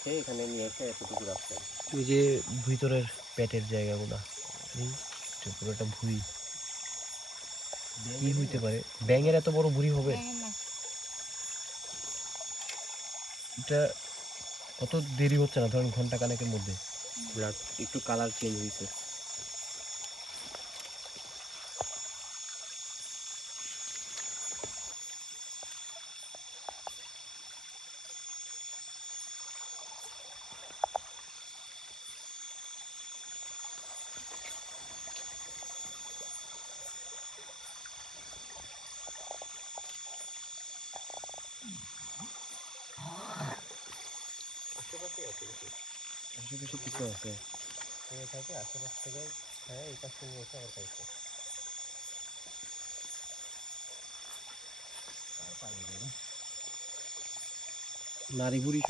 খেয়ে এখানে নিয়ে এসে এতটুকু রাখছে। ওই যে ভিতরের পেটের জায়গাগুলা পুরোটা ভুঁড়ি কি হইতে পারে? ব্যাঙের এত বড় ভুঁড়ি হবে? এটা কত দেরি হচ্ছে না, ধরেন ঘন্টা কানেকের মধ্যে একটু কালার চেঞ্জ হয়েছে। আশেপাশে কিছু আছে থাকে, আশেপাশ থেকে হ্যাঁ এই পাশে নিয়ে এসে আবার খাইছে। নারী বুড়ি সব